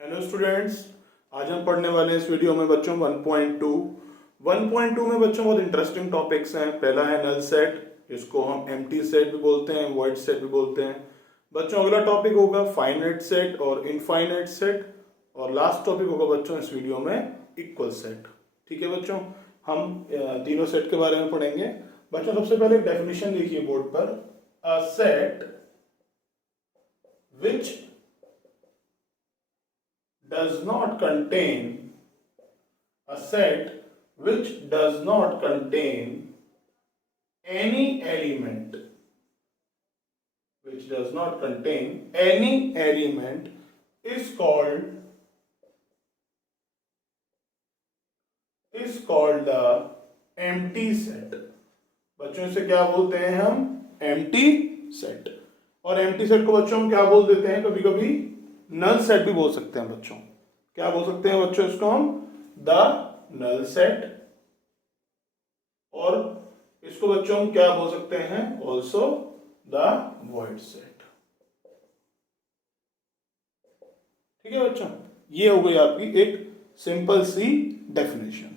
Hello students, आज हम पढ़ने वाले हैं इस वीडियो में बच्चों 1.2 में बच्चों बहुत इंटरेस्टिंग टॉपिक्स हैं। पहला है नल सेट, इसको हम एम्प्टी सेट भी बोलते हैं, वॉइड सेट भी बोलते हैं। बच्चों अगला टॉपिक होगा फाइनाइट सेट और इनफाइनाइट सेट, और लास्ट टॉपिक होगा बच्चों इस वीडियो में इक्वल सेट। ठीक है बच्चों, हम तीनों सेट के बारे में पढ़ेंगे। बच्चों सबसे पहले डेफिनेशन देखिए बोर्ड पर। A set which does not contain a set which does not contain any element which does not contain any element is called the empty set। बच्चों इसे क्या बोलते हैं हम? empty set। और empty set को बच्चों हम क्या बोल देते हैं? कभी कभी नल सेट भी बोल सकते हैं बच्चों। क्या बोल सकते हैं बच्चों इसको हम? The null set. और इसको बच्चों हम क्या बोल सकते हैं? Also the void set. ठीक है बच्चों, ये हो गई आपकी एक सिंपल सी डेफिनेशन।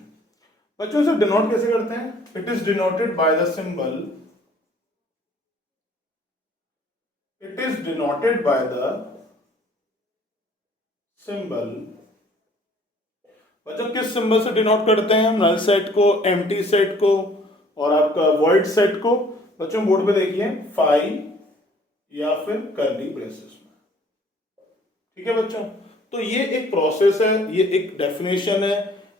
बच्चों इसे डिनोट कैसे करते हैं? It is denoted by the symbol, it is denoted by the symbol. बच्चों किस सिंबल से डिनोट करते हैं हम नल सेट को, एम्प्टी सेट को और आपका वॉइड सेट को? बच्चों बोर्ड पे देखिए, फाई या फिर कर्ली ब्रेसेस में। ठीक है बच्चों, तो ये एक प्रोसेस है, ये एक डेफिनेशन है।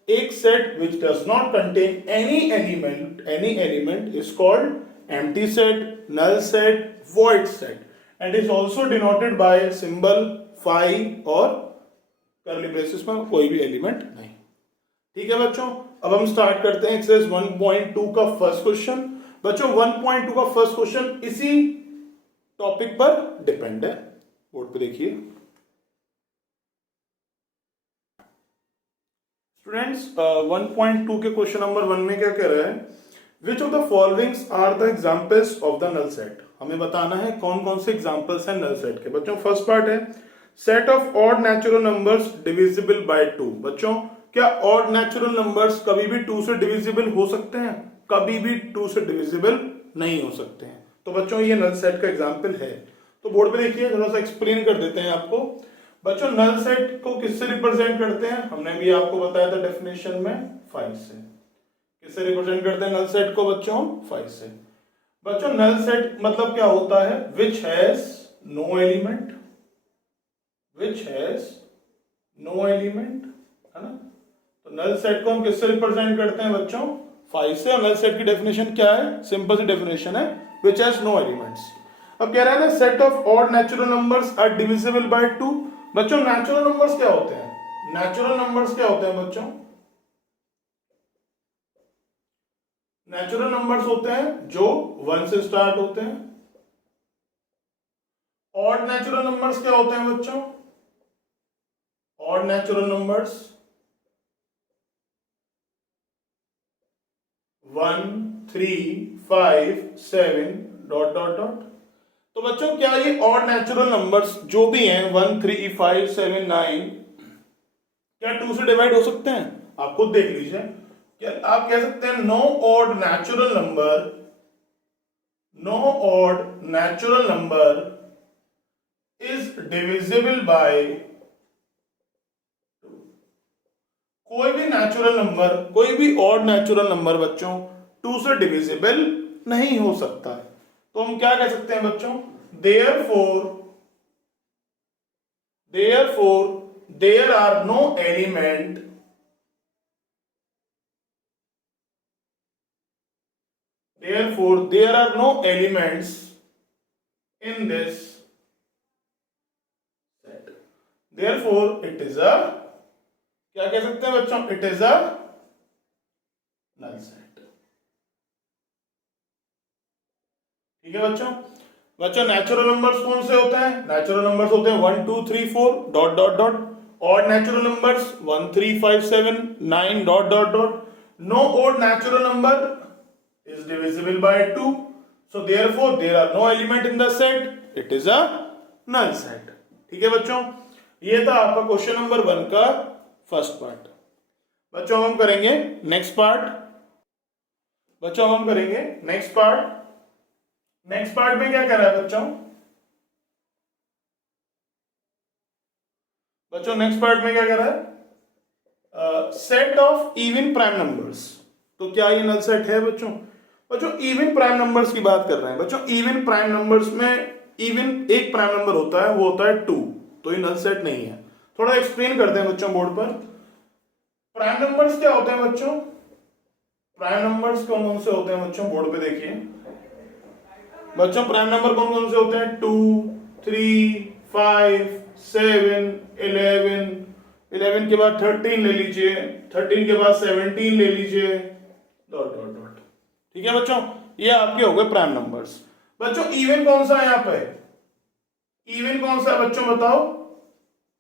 एक set which does not contain any element is called empty set, null set, void set, and is also denoted by symbol phi और कर्ली ब्रेसेस में कोई भी एलिमेंट नहीं। ठीक है बच्चों, अब हम स्टार्ट करते हैं एक्सरसाइज 1.2 का फर्स्ट क्वेश्चन। बच्चों 1.2 का फर्स्ट क्वेश्चन इसी टॉपिक पर डिपेंड है। बोर्ड पे देखिए स्टूडेंट्स, 1.2 के क्वेश्चन नंबर 1 में क्या कह रहा है? Which of the followings are the examples of the null set. हमें बताना है कौन कौन से एग्जांपल्स हैं नल सेट के। बच्चों फर्स्ट पार्ट है set of odd natural numbers divisible by 2। बच्चों क्या ऑड नेचुरल नंबर्स कभी भी 2 से डिविजिबल हो सकते हैं? कभी भी 2 से डिविजिबल नहीं हो सकते हैं। तो बच्चों ये नल सेट का एग्जांपल है। तो बोर्ड पे देखिए, थोड़ा सा एक्सप्लेन कर देते हैं आपको। बच्चों नल सेट को किससे रिप्रेजेंट करते हैं? हमने भी आपको बताया था डेफिनेशन में, 5 से। किससे रिप्रेजेंट करते हैं नल सेट को बच्चों? 5 से। बच्चों नल सेट मतलब क्या होता है? Which has no element, which has no element, है ना? तो नल सेट को हम किससे रिप्रेजेंट करते हैं बच्चों? 5 से। और नल सेट की डेफिनेशन क्या है? सिंपल सी डेफिनेशन है, which has no elements। अब कह रहा है ना set of odd natural numbers are divisible by 2। बच्चों नेचुरल नंबर्स क्या होते हैं? नेचुरल नंबर्स क्या होते हैं बच्चों? नेचुरल नंबर्स होते हैं जो 1 से स्टार्ट होते हैं। ऑड नेचुरल नंबर्स क्या होते हैं बच्चों? Odd natural numbers 1, 3, 5, 7 dot dot dot. तो बच्चों क्या ये ऑड नेचुरल नंबर्स जो भी हैं 1, 3, 5, 7, 9 क्या 2 से डिवाइड हो सकते हैं? आप खुद देख लीजिए। क्या आप कह सकते हैं no odd natural number, no odd natural number is divisible by, कोई भी नेचुरल नंबर, कोई भी ऑड नेचुरल नंबर बच्चों 2 से डिविजिबल नहीं हो सकता है। तो हम क्या कह सकते हैं बच्चों? therefore there are no element, therefore there are no elements in this set, therefore it is a, क्या कह सकते हैं बच्चों? It is a null set. ठीक है बच्चों। बच्चों नेचुरल नंबर्स कौन से होते हैं? नेचुरल नंबर्स होते हैं 1, 2, 3, 4 dot dot dot. Odd natural numbers 1, 3, 5, 7, 9 dot dot dot. No odd natural number is divisible by 2, so therefore there are no element in the set, it is a null set. ठीक है बच्चों। ये था आपका question number 1 का first part. बच्चों हम करेंगे नेक्स्ट पार्ट। बच्चों हम करेंगे नेक्स्ट पार्ट। नेक्स्ट पार्ट में क्या कर रहा है बच्चों? बच्चों नेक्स्ट पार्ट में क्या कर रहा है? Set of even prime numbers. तो क्या ये नल सेट है बच्चों? बच्चों इवन प्राइम नंबर्स की बात कर रहे हैं। बच्चों इवन प्राइम नंबर्स में इवन एक प्राइम नंबर होता है, वो होता है 2। तो ये नल सेट नहीं है। थोड़ा एक्सप्लेन करते हैं बच्चों बोर्ड पर। प्राइम नंबर्स क्या होते हैं बच्चों? प्राइम नंबर्स कौन कौन से होते हैं बच्चों? बोर्ड पे देखिए बच्चों, प्राइम नंबर कौन कौन से होते हैं? 2, 3, 5, 7, 11, 11 के बाद 13 ले लीजिए, 13 के बाद 17 ले लीजिए, डॉट डॉट डॉट। ठीक है बच्चों, ये आपके हो गए प्राइम नंबर्स। बच्चों इवन कौन सा है यहाँ पे? इवन कौन सा है बच्चों बताओ?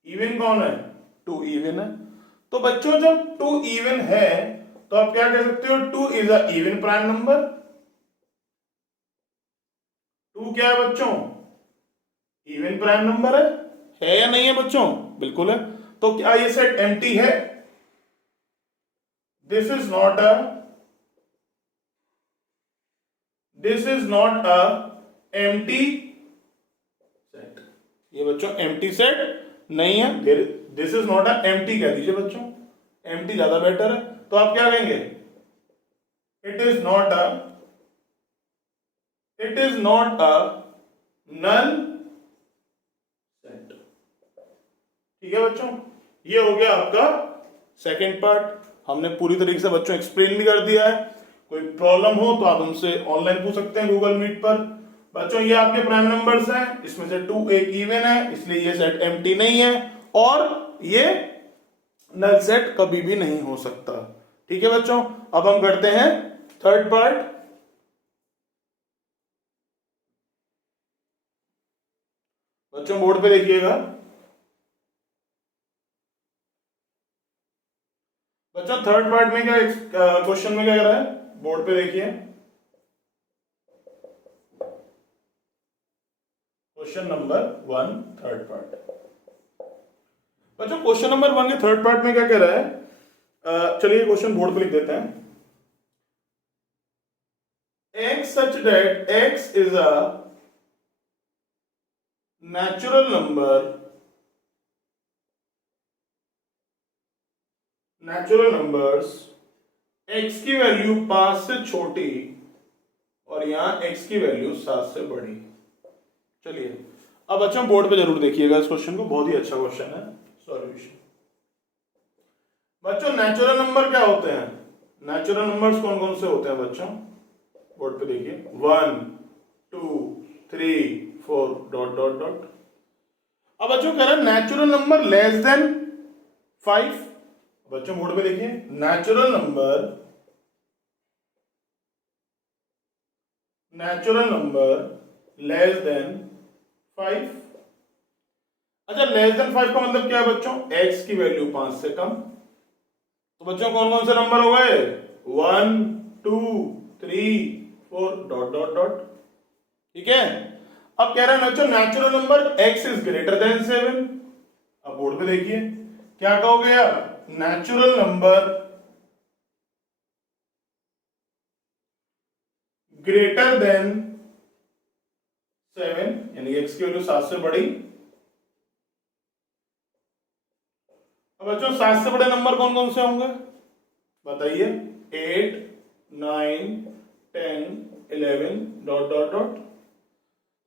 इवन कौन है? 2 इवन है। तो बच्चों जब 2 इवन है तो आप क्या कह सकते हो? 2 is a even prime number. 2 क्या है बच्चों? इवन प्राइम नंबर है या नहीं है बच्चों? बिल्कुल है। तो क्या ये सेट एम्प्टी है? This is not a empty set. ये बच्चों एम्प्टी सेट नहीं है। This is not a empty कह दीजिए बच्चों, एम्प्टी ज्यादा बेटर है। तो आप क्या कहेंगे? It is not a null set. ठीक है बच्चों, ये हो गया आपका सेकंड पार्ट। हमने पूरी तरीके से बच्चों एक्सप्लेन भी कर दिया है। कोई प्रॉब्लम हो तो आप हमसे ऑनलाइन पूछ सकते हैं गूगल मीट पर। बच्चों ये आपके प्राइम नंबर्स हैं, इसमें से 2 एक इवन है, इसलिए ये सेट एम्प्टी नहीं है और ये नल सेट कभी भी नहीं हो सकता। ठीक है बच्चों, अब हम करते हैं थर्ड पार्ट। बच्चों बोर्ड पे देखिएगा। बच्चों थर्ड पार्ट में क्या क्वेश्चन में क्या कर रहा है? बोर्ड पे देखिए क्वेश्चन नंबर 1 थर्ड पार्ट। बच्चों क्वेश्चन नंबर 1 के थर्ड पार्ट में क्या कह रहा है? चलिए क्वेश्चन बोर्ड पे लिख देते हैं। x such that x is a natural number x की वैल्यू 5 से छोटी और यहां x की वैल्यू 7 से बड़ी। चलिए अब बच्चों बोर्ड पे जरूर देखिएगा इस क्वेश्चन को, बहुत ही अच्छा क्वेश्चन है। सॉल्यूशन। बच्चों नेचुरल नंबर क्या होते हैं? नेचुरल नंबर्स कौन कौन से होते हैं बच्चों? बोर्ड पे देखिए 1, 2, 3, 4 डॉट डॉट डॉट। अब बच्चों कह रहे हैं नेचुरल नंबर लेस देन 5। बच्चों बोर्ड पे देखिए नेचुरल नंबर लेस देन 5। अच्छा लेस देन 5 का मतलब क्या है बच्चों? x की वैल्यू 5 से कम। तो बच्चों कौन कौन से नंबर हो गए? 1, 2, 3, 4 डॉट डॉट डॉट। ठीक है, अब कह रहे हैं बच्चों natural number x is greater than 7। अब बोर्ड पे देखिए क्या कहोगे यार? नेचुरल नंबर ग्रेटर देन 7 यानी x की वैल्यू 7 से बड़ी। अब बच्चों 7 से बड़े नंबर कौन कौन से होंगे बताइए? 8, 9, 10, 11 डॉट डॉट डॉट।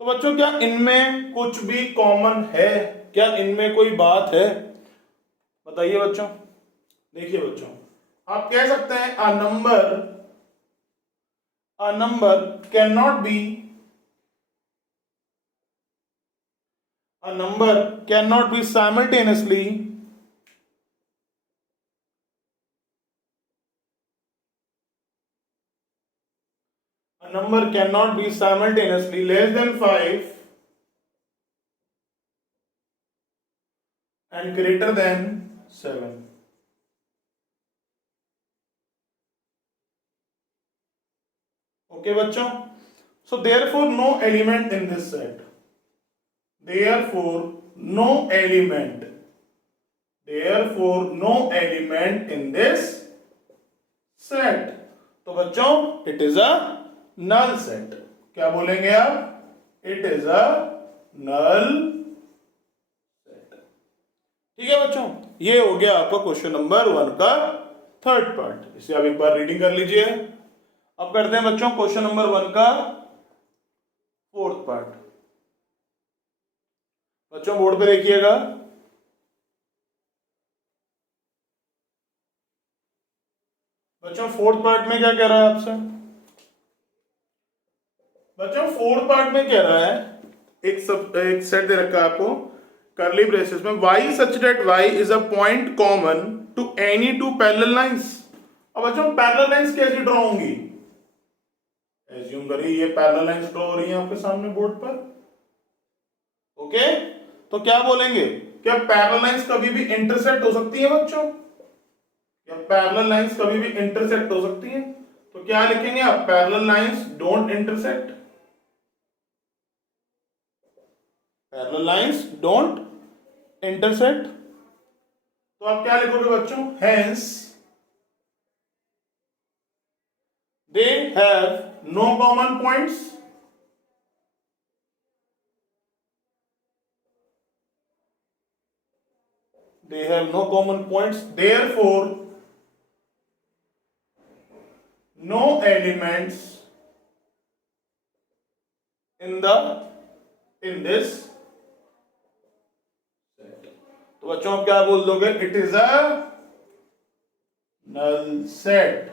तो बच्चों क्या इनमें कुछ भी कॉमन है? क्या इनमें कोई बात है? बताइए बच्चों। देखिए बच्चों आप कह सकते हैं a number can not be simultaneously less than 5 and greater than 7. Okay बच्चों, so therefore no element in this set. Therefore no element therefore no element in this set। तो बच्चों it is a null set. क्या बोलेंगे आप? It is a null set. ठीक है बच्चों, ये हो गया आपका क्वेश्चन नंबर 1 का थर्ड पार्ट। इसे आप एक बार रीडिंग कर लीजिए। अब करते हैं बच्चों क्वेश्चन नंबर 1 का फोर्थ पार्ट। बच्चों बोर्ड पे देखिएगा। बच्चों फोर्थ पार्ट में क्या कह रहा है आपसे? बच्चों फोर्थ पार्ट में कह रहा है, एक सेट दे रखा है आपको करली ब्रेसेस में, y such that y is a point common to any two parallel lines। अब बच्चों पैरेलल लाइंस कैसे ड्रॉ होंगी? एज्यूम करिए ये पैरेलल लाइंस ड्रॉ हो रही हैं आपके सामने बोर्ड पर। ओके, तो क्या बोलेंगे? क्या पैरेलल लाइंस कभी भी इंटरसेक्ट हो सकती है बच्चों? क्या पैरेलल लाइंस कभी भी इंटरसेक्ट हो सकती है? तो क्या लिखेंगे आप? Parallel lines don't intersect. Parallel lines don't intersect. तो आप क्या लिखोगे बच्चों? Hence they have no common points. They have no common points, therefore no elements in this set। तो बच्चों आप क्या बोल दोगे? It is a null set.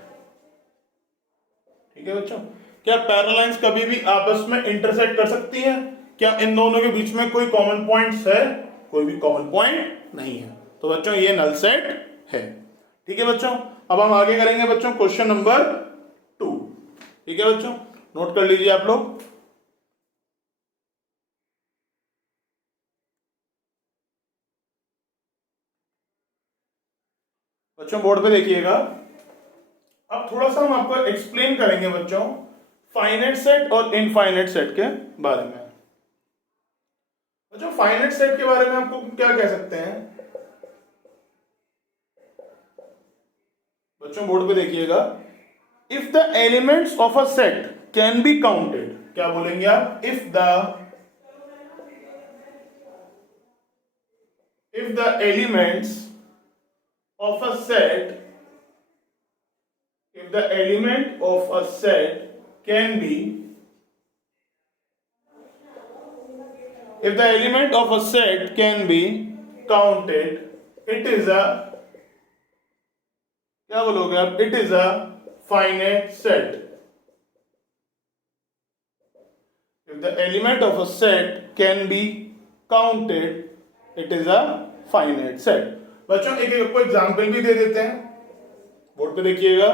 ठीक है बच्चों, क्या पैरेलल लाइंस कभी भी आपस में इंटरसेक्ट कर सकती हैं? क्या इन दोनों के बीच में कोई कॉमन पॉइंट्स है? कोई भी कॉमन पॉइंट नहीं है। तो बच्चों ये नल सेट है। ठीक है बच्चों, अब हम आगे करेंगे बच्चों क्वेश्चन नंबर 2। ठीक है बच्चों, नोट कर लीजिए आप लोग। बच्चों बोर्ड पे देखिएगा। अब थोड़ा सा हम आपको एक्सप्लेन करेंगे बच्चों फाइनाइट सेट और इनफाइनाइट सेट के बारे में। बच्चों फाइनाइट सेट के बारे में आपको क्या कह सकते हैं? बच्चों बोर्ड पे देखिएगा। If the elements of a set can be counted. क्या बोलेंगे आप? If the elements of a set, if the element of a set can be, if the element of a set can be counted, it is a, क्या बोलोगे आप? It is a finite set। if the element of a set can be counted, it is a finite set। बच्चों एक आपको example भी दे देते हैं, board पे देखिएगा।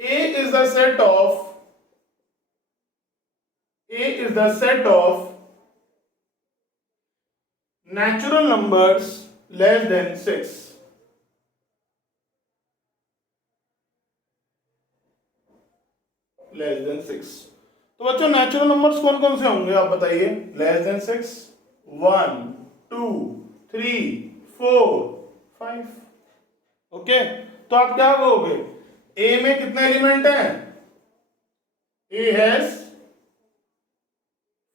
A is the set of natural numbers less than 6। Less than 6। तो बच्चों नेचुरल नंबर्स कौन कौन से होंगे आप बताइए? Less than 6 1 2 3 4 5। ओके, तो आप क्या कहोगे? ए में कितने एलिमेंट हैं? ए हैज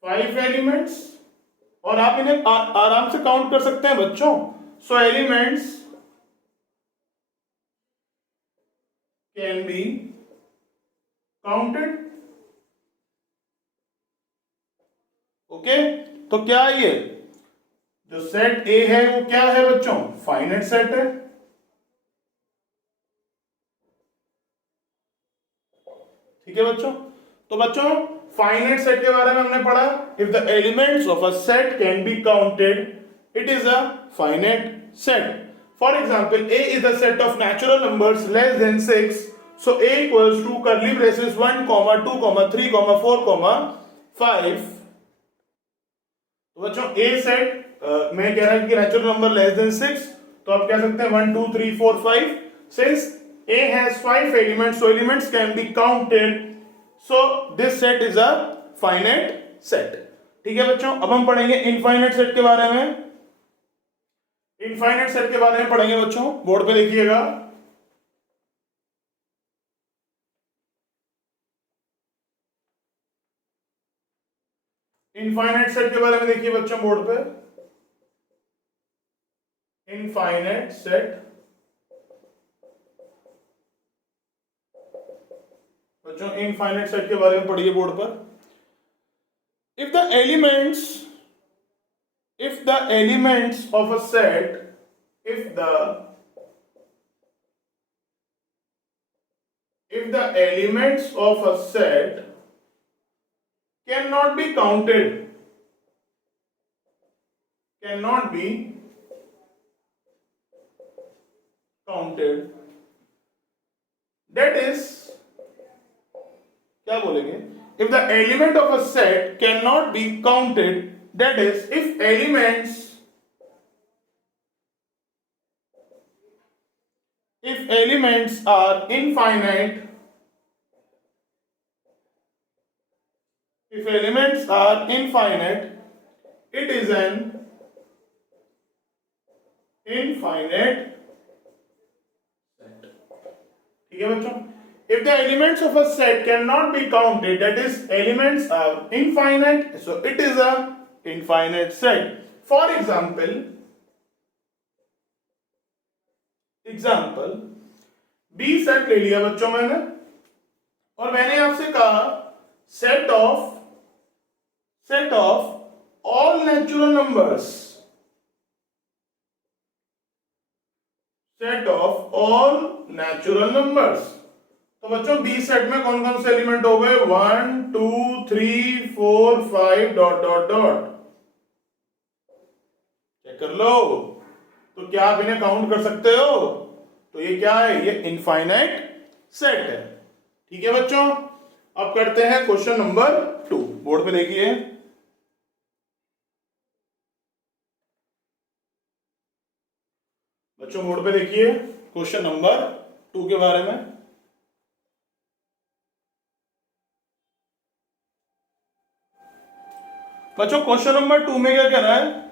5 एलिमेंट्स, और आप इन्हें आराम से काउंट कर सकते हैं बच्चों। So elements can be counted. Okay, तो क्या ये जो सेट ए है वो क्या है बच्चों? फाइनाइट सेट है। ठीक है बच्चों, तो बच्चों फाइनाइट सेट के बारे में हमने पढ़ा। If the elements of a set can be counted, it is a finite set. For example A is the set of natural numbers less than 6, so a equals to curly braces 1, 2, 3, 4, 5। तो बच्चों ए set में कह रहा है कि natural number less than 6, तो आप कह सकते हैं 1 2 3 4 5। Since A has 5 elements, so elements can be counted. So this set is a finite set। ठीक है बच्चों, अब हम पढ़ेंगे इनफाइनाइट सेट के बारे में। इनफाइनाइट सेट के बारे में पढ़ेंगे बच्चों, बोर्ड पे देखिएगा। इनफाइनाइट सेट के बारे में देखिए बच्चों बोर्ड पे। इनफाइनाइट सेट बच्चों, इनफाइनाइट सेट के बारे में पढ़िए बोर्ड पर। If the elements of a set if the elements of a set cannot be counted, that is, क्या बोलेंगे, if the element of a set cannot be counted, that is, if elements are infinite, it is an infinite set. ठीक है बच्चों, if the elements of a set cannot be counted, that is, elements are infinite, so it is a infinite set. For example, B set ले लिया बच्चों मैंने, और मैंने आपसे कहा set of all natural numbers, तो बच्चों बी सेट में कौन कौन से एलिमेंट हो गए, 1 2 3 4 5 डॉट डॉट डॉट, चेक कर लो। तो क्या आप इन्हें काउंट कर सकते हो? तो ये क्या है, ये इनफाइनाइट सेट है। ठीक है बच्चों, अब करते हैं क्वेश्चन नंबर 2, बोर्ड पे देखिए। बच्चों बोर्ड पे देखिए क्वेश्चन नंबर 2 के बारे में। बच्चों क्वेश्चन नंबर 2 में क्या कह रहा है,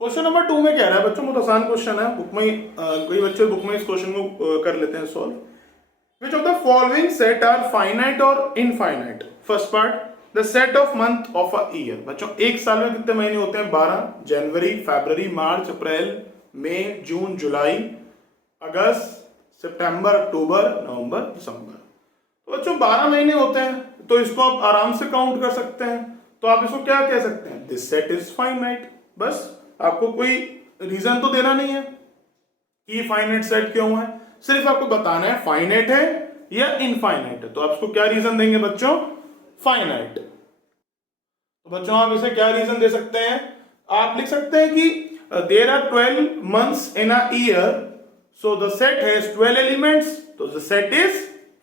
क्वेश्चन नंबर 2 में कह रहा है बच्चों, बहुत आसान क्वेश्चन है, बुक में कोई बच्चे बुक में इस क्वेश्चन को कर लेते हैं solve. Which of the following set are finite और infinite? First part, the set of month of a year. बच्चों एक साल में कितने महीने होते हैं? 12, जनवरी, फरवरी, मार्च, अप्रैल, मई, जून, जुलाई, अगस्त, सितंबर, अक्टूबर, नवंबर, दिसंबर। तो बच्चों 12 महीने होते हैं, तो इसको आप आराम से काउंट कर सकते हैं। तो आप इसको क्या कह सकते हैं, दिस सेट इज फाइनाइट। बस आपको कोई रीजन तो देना नहीं है कि फाइनाइट सेट क्यों है, सिर्फ आपको बताना है फाइनाइट है या इनफाइनाइट है। तो आप इसको क्या रीजन देंगे बच्चों, फाइनाइट। तो बच्चों आप इसे क्या रीजन दे सकते हैं, आप लिख सकते हैं कि there are 12 months in a year, so the set has 12 elements, तो द सेट इज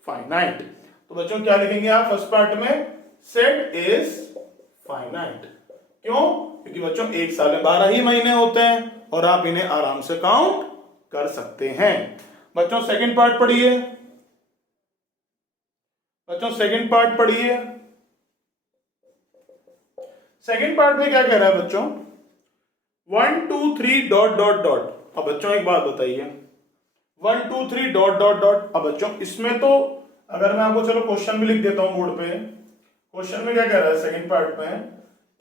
फाइनाइट। तो बच्चों क्या लिखेंगे आप फर्स्ट पार्ट में, सेट इज फाइनाइट। क्यों? क्योंकि बच्चों एक साल में 12 ही महीने होते हैं और आप इन्हें आराम से काउंट कर सकते हैं। बच्चों सेकंड पार्ट पढ़िए, सेकंड पार्ट में क्या कह रहा है बच्चों, 1 2 3 डॉट डॉट डॉट। अब बच्चों एक बात बताइए, 1 2 3 डॉट डॉट डॉट। अब बच्चों इसमें तो अगर मैं आपको चलो क्वेश्चन भी लिख देता हूं बोर्ड पे, क्वेश्चन में क्या कह रहा है सेकंड पार्ट में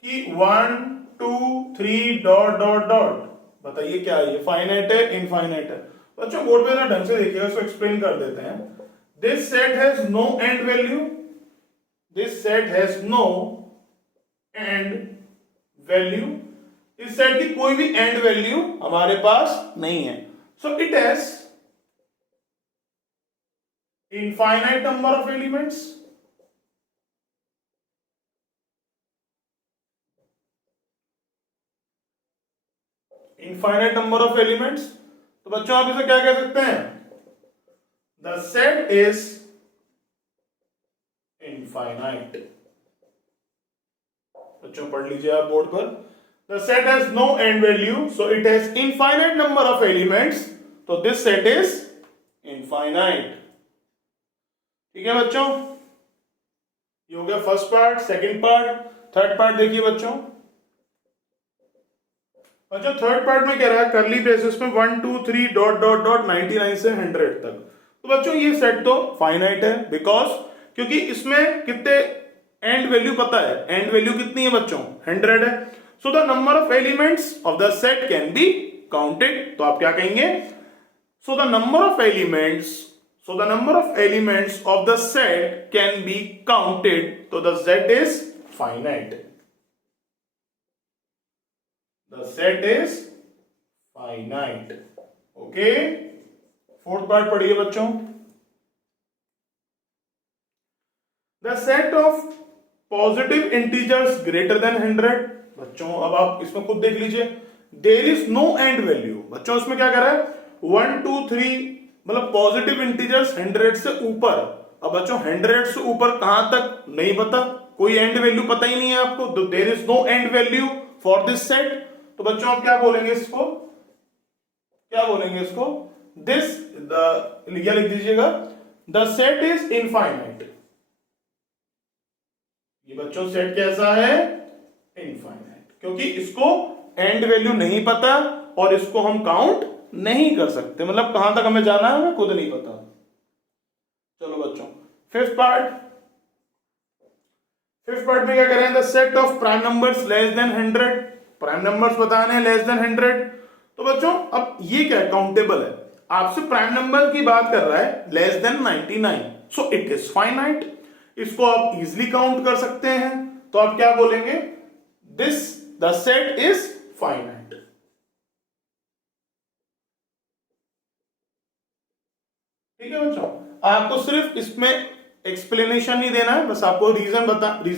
कि 1 2 3 डॉट डॉट डॉट। बताइए क्या है, ये फाइनाइट है इनफाइनाइट है? बच्चों बोर्ड पे ना ढंग से देखिएगा, इसको एक्सप्लेन कर देते हैं। This set has no end value, this set has no end value, इस सेट की कोई भी एंड वैल्यू हमारे पास नहीं है। So it has infinite number of elements, infinite number of elements. तो बच्चों आप इसे क्या कह सकते हैं, द सेट इज इनफाइनाइट। बच्चों पढ़ लीजिए आप बोर्ड पर, the set has no end value, so it has infinite number of elements, तो दिस सेट इज इनफाइनाइट। ठीक है बच्चों, ये हो गया first part. Second part, third part देखिए बच्चों। अच्छा, थर्ड पार्ट में कह रहा है करली ब्रेसेस में 1 2 3 डॉट डॉट डॉट 99 से 100 तक। तो बच्चों ये सेट तो फाइनाइट है, बिकॉज क्योंकि इसमें कितने एंड वैल्यू पता है, एंड वैल्यू कितनी है बच्चों, 100 है। So the number of elements of the set can be counted. तो आप क्या कहेंगे, so the number of elements of the set can be counted. तो the set is finite, the set is finite. Okay, fourth part पढ़िए बच्चों। The set of positive integers greater than 100। बच्चों अब आप इसमें खुद देख लीजिए, there is no end value। बच्चों इसमें क्या कर रहा है, 1 2 3 मतलब पॉजिटिव इंटीजर्स 100 से ऊपर। अब बच्चों 100 से ऊपर कहां तक नहीं पता, कोई एंड वैल्यू पता ही नहीं है आपको, तो there is no end value for this set। तो बच्चों आप क्या बोलेंगे इसको, क्या बोलेंगे इसको, दिस लिख दीजिएगा, द सेट इज इनफाइनाइट। ये बच्चों सेट कैसा है, इनफाइनाइट, क्योंकि इसको एंड वैल्यू नहीं पता और इसको हम काउंट नहीं कर सकते, मतलब कहां तक हमें जाना है हमें खुद नहीं पता। चलो बच्चों फिफ्थ पार्ट में क्या करें, the set of prime numbers less then 100। Prime numbers बताने हैं लेस देन 100। तो बच्चों अब ये क्या है, काउंटेबल है, आपसे प्राइम नंबर की बात कर रहा है less than 99, so it is finite. इसको आप इजीली काउंट कर सकते हैं। तो आप क्या बोलेंगे, this the set is finite. ठीक है बच्चों, आपको सिर्फ इसमें एक्सप्लेनेशन नहीं देना है, बस आपको रीजन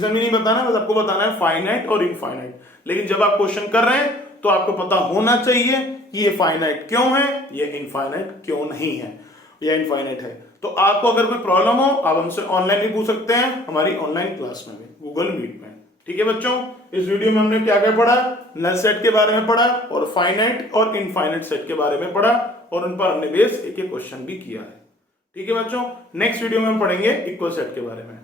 भी नहीं बताना है, बस आपको बताना है फाइनाइट और इनफाइनाइट। लेकिन जब आप क्वेश्चन कर रहे हैं तो आपको पता होना चाहिए कि ये फाइनाइट क्यों है, ये इनफाइनाइट क्यों नहीं है, या इनफाइनाइट है। तो आपको अगर कोई प्रॉब्लम हो आप हमसे ऑनलाइन भी पूछ सकते हैं, हमारी ऑनलाइन क्लास में भी, गूगल मीट में। ठीक है बच्चों, इस वीडियो में हमने क्या क्या पढ़ा, नल सेट के बारे में पढ़ा और फाइनाइट और इनफाइनाइट सेट के बारे में पढ़ा, और उन पर हमने बेस एक क्वेश्चन भी किया है। ठीक है बच्चों, नेक्स्ट वीडियो में हम पढ़ेंगे इक्वल सेट के बारे में।